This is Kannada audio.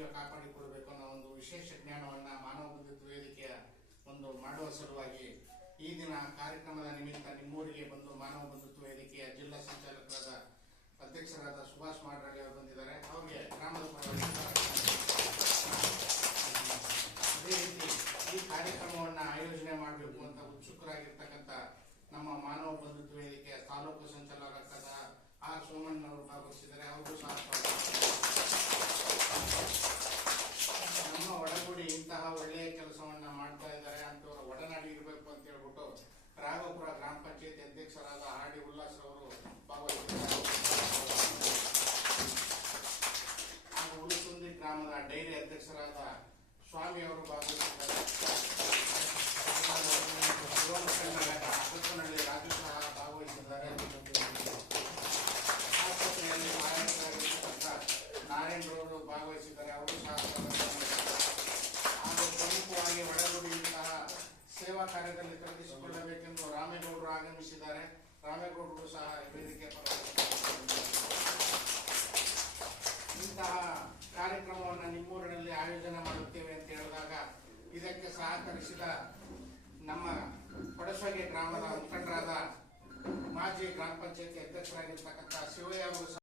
ಆರೋಗ್ಯ ಕಾಪಾಡಿಕೊಳ್ಳಬೇಕು ಅನ್ನೋ ಒಂದು ವಿಶೇಷ ಜ್ಞಾನವನ್ನ ಮಾನವ ಬಂಧುತ್ವ ವೇದಿಕೆಯ ಒಂದು ಮಾಡುವ ಸಲುವಾಗಿ ಈ ದಿನ ಕಾರ್ಯಕ್ರಮದ ನಿಮಿತ್ತ ನಿಮ್ಮೂರಿಗೆ ಬಂದು ಮಾನವ ಬಂಧುತ್ವ ವೇದಿಕೆಯ ಜಿಲ್ಲಾ ಸಂಚಾಲಕರಾದ ಅಧ್ಯಕ್ಷರಾದ ಸುಭಾಷ್ ಮಾಡ್ರಳ್ಳಿ ಅವರು ಬಂದಿದ್ದಾರೆ. ಅವರಿಗೆ ಗ್ರಾಮದ ಅದೇ ರೀತಿ ಈ ಕಾರ್ಯಕ್ರಮವನ್ನ ಆಯೋಜನೆ ಮಾಡಬೇಕು ಅಂತ ಉತ್ಸುಕರಾಗಿರ್ತಕ್ಕಂಥ ನಮ್ಮ ಮಾನವ ಬಂಧುತ್ವ ವೇದಿಕೆಯ ತಾಲೂಕು ಸಂಚಾಲಕರಾದ ಆರ್ ಸೋಮಣ್ಣವರು ಭಾಗವಹಿಸಿದ್ದಾರೆ. ಅವರು ಸಹ ನಮ್ಮ ಒಳಗೂಡಿ ಇಂತಹ ಒಳ್ಳೆಯ ಕೆಲಸವನ್ನ ಮಾಡ್ತಾ ಇದ್ದಾರೆ ಅಂತವರ ಒಡನಾಡಿ ಇರಬೇಕು ಅಂತ ಹೇಳ್ಬಿಟ್ಟು ರಾಘವಪುರ ಗ್ರಾಮ ಪಂಚಾಯತಿ ಅಧ್ಯಕ್ಷರಾದ ಆರ್ ಡಿ ಉಲ್ಲಾಸ್ ಅವರು ಭಾಗವಹಿಸಿದ್ದಾರೆ. ಹಾಗೂ ಉಳುಸುಂದಿ ಗ್ರಾಮದ ಡೈರಿ ಅಧ್ಯಕ್ಷರಾದ ಸ್ವಾಮಿ ಅವರು ಭಾಗವಹಿಸಿದ್ದಾರೆ. ಅಗತ್ತನಹಳ್ಳಿ ರಾಜು ಸಹ ಭಾಗವಹಿಸಿದ್ದಾರೆ. ಆಸ್ಪತ್ರೆಯಲ್ಲಿ ಸಹಾಯಕರಾಗಿರ್ತಕ್ಕಂಥ ನಾರಾಯಣರವರು ಭಾಗವಹಿಸಿದ್ದಾರೆ. ಅವರು ಸಹ ಹಾಗೂ ಪ್ರಮುಖವಾಗಿ ಒಳಗೂಡಿಯಂತಹ ಸೇವಾ ಕಾರ್ಯದಲ್ಲಿ ತೊಡಗಿಸಿಕೊಳ್ಳಬೇಕೆಂದು ರಾಮೇಗೌಡರು ಆಗಮಿಸಿದ್ದಾರೆ. ರಾಮೇಗೌಡರು ಸಹ ವೇದಿಕೆ ಇಂತಹ ಕಾರ್ಯಕ್ರಮವನ್ನು ನಿಮ್ಮೂರಿನಲ್ಲಿ ಆಯೋಜನೆ ಮಾಡುತ್ತೇವೆ ಅಂತ ಹೇಳಿದಾಗ ಇದಕ್ಕೆ ಸಹಕರಿಸಿದ ನಮ್ಮ ಪಡಸೋಗೆ ಗ್ರಾಮದ ಮುಖಂಡರಾದ ಮಾಜಿ ಗ್ರಾಮ ಪಂಚಾಯತಿ ಅಧ್ಯಕ್ಷರಾಗಿರ್ತಕ್ಕಂಥ ಶಿವಯ್ಯ ಅವರು